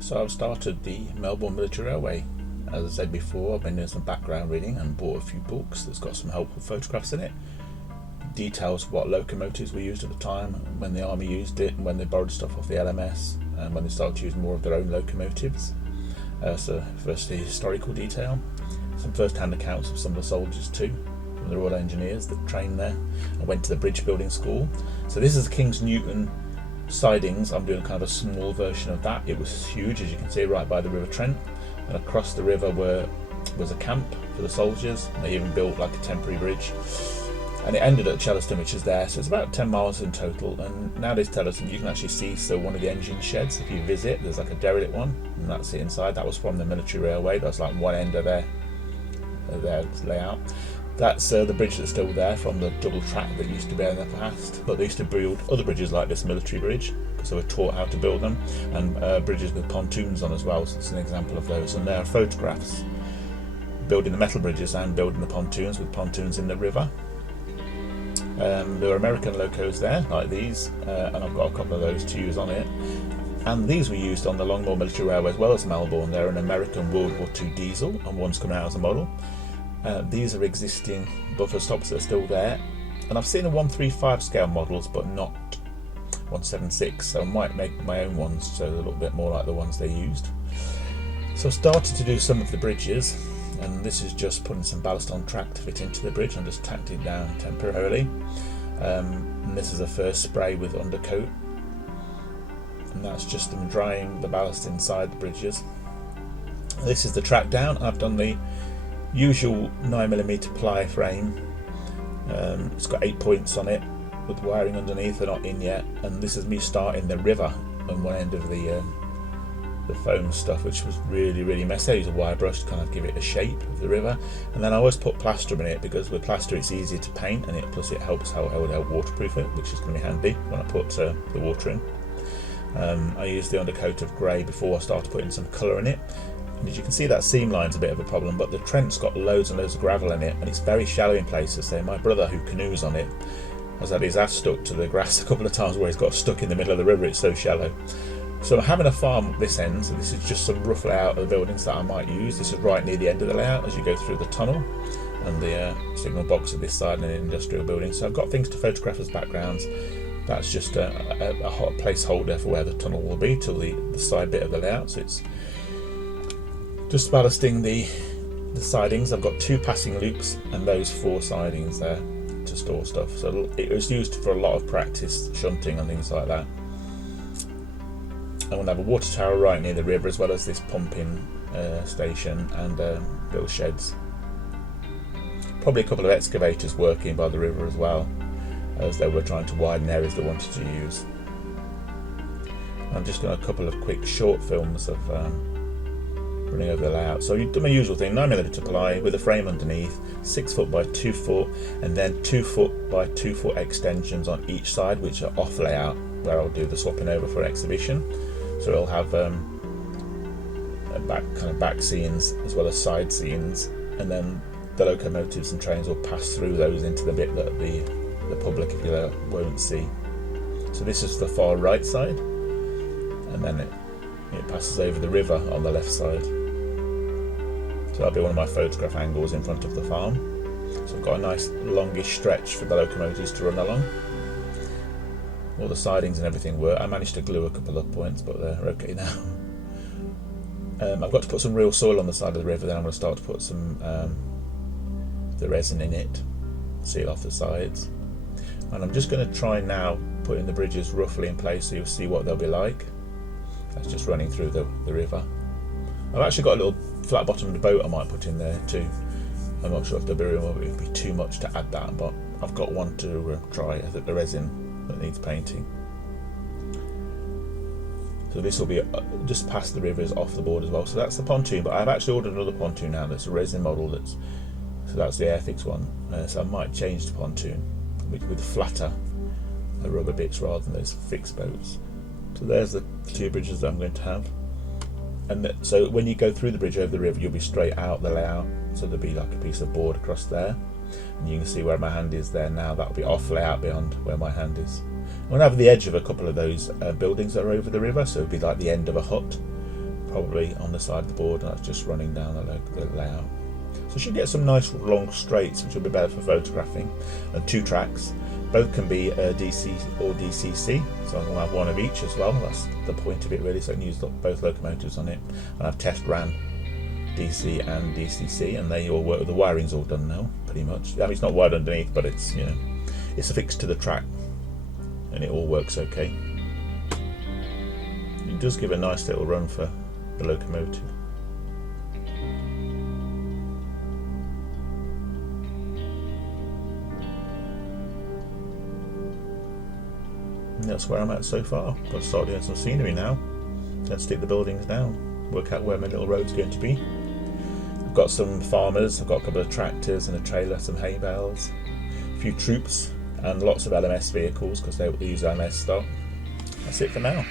So I've started the Melbourne Military Railway. As I said before, I've been doing some background reading and bought a few books that's got some helpful photographs in it. Details what locomotives were used at the time, when the army used it, and when they borrowed stuff off the LMS, and when they started to use more of their own locomotives. So first the historical detail, some first-hand accounts of some of the soldiers too, from the Royal Engineers that trained there and went to the bridge building school. So this is King's Newton sidings. I'm doing kind of a small version of that. It was huge, as you can see, right by the River Trent, and across the river was a camp for the soldiers, and they even built like a temporary bridge, and it ended at Chellaston, which is there, so it's about 10 miles in total. And nowadays Chellaston, you can actually see one of the engine sheds. If you visit, there's like a derelict one, and that's it inside. That was from the military railway. That's like one end of their layout. That's the bridge that's still there from the double track that used to be there in the past. But they used to build other bridges like this military bridge, because they were taught how to build them, and bridges with pontoons on as well. So it's an example of those. And there are photographs building the metal bridges and building the pontoons with pontoons in the river. There are American locos there, like these, and I've got a couple of those to use on it. And these were used on the Longmore Military Railway as well as Melbourne. They're an American World War II diesel, and one's coming out as a model. These are existing buffer stops that are still there, and I've seen the 135 scale models, but not 176. So I might make my own ones, so they're a little bit more like the ones they used. So I started to do some of the bridges. And this is just putting some ballast on track to fit into the bridge. I just tacked it down temporarily. And this is a first spray with undercoat, and that's just them drying the ballast inside the bridges. This is the track down. I've done the usual 9mm ply frame. It's got 8 points on it with wiring underneath. They're not in yet. And this is me starting the river on one end of the foam stuff, which was really messy. I used a wire brush to kind of give it a shape of the river, and then I always put plaster in it, because with plaster it's easier to paint, and plus it helps how I would help waterproof it, which is going to be handy when I put the water in. I used the undercoat of grey before I started putting some colour in it, and as you can see, that seam line's a bit of a problem, but the Trent's got loads and loads of gravel in it, and it's very shallow in places. So my brother, who canoes on it, has had his ass stuck to the grass a couple of times where he's got stuck in the middle of the river. It's so shallow. So I'm having a farm at this end, so this is just some rough layout of the buildings that I might use. This is right near the end of the layout as you go through the tunnel, and the signal box at this side, and an industrial building. So I've got things to photograph as backgrounds. That's just a hot placeholder for where the tunnel will be till the side bit of the layout. So it's just ballasting the sidings. I've got 2 passing loops and those 4 sidings there to store stuff. So it was used for a lot of practice shunting and things like that. I'm going to have a water tower right near the river, as well as this pumping station and little sheds. Probably a couple of excavators working by the river as well, as they were trying to widen areas they wanted to use. I'm just going to a couple of quick short films of running over the layout. So you do my usual thing, 9mm ply with a frame underneath, 6 foot by 2 foot, and then 2 foot by 2 foot extensions on each side, which are off layout, where I'll do the swapping over for an exhibition. So it'll have back scenes as well as side scenes, and then the locomotives and trains will pass through those into the bit that the public, if you will, won't see. So this is the far right side, and then it passes over the river on the left side. So that'll be one of my photograph angles in front of the farm. So I've got a nice longish stretch for the locomotives to run along. All the sidings and everything work. I managed to glue a couple of points, but they're okay now. I've got to put some real soil on the side of the river, then I'm going to start to put some the resin in it, seal off the sides. And I'm just going to try now putting the bridges roughly in place, so you'll see what they'll be like. That's just running through the river. I've actually got a little flat bottomed boat I might put in there too. I'm not sure if it would be too much to add that, but I've got one to try. I think the resin that needs painting. So this will be just past the rivers, off the board as well. So that's the pontoon, but I've actually ordered another pontoon now that's a resin model. So that's the Airfix one. So I might change the pontoon with flatter rubber bits rather than those fixed boats. So there's the 2 bridges that I'm going to have. And so when you go through the bridge over the river, you'll be straight out the layout. So there'll be like a piece of board across there. And you can see where my hand is there now. That'll be off layout beyond where my hand is. I'm going to have the edge of a couple of those buildings that are over the river, so it'll be like the end of a hut. probably on the side of the board, and that's just running down the layout. So you should get some nice long straights, which will be better for photographing, and 2 tracks. Both can be DC or DCC, so I'm going to have one of each as well. That's the point of it really, so I can use both locomotives on it. And I've test ran DC and DCC, and they all work. The wiring's all done now, pretty much. I mean, it's not wired underneath, but it's, you know, it's affixed to the track, and it all works okay. It does give a nice little run for the locomotive. And that's where I'm at so far. Got to start doing some scenery now. Let's stick the buildings down, work out where my little road's going to be. I've got some farmers, I've got a couple of tractors and a trailer, some hay bales, a few troops, and lots of LMS vehicles because they use LMS stock. That's it for now.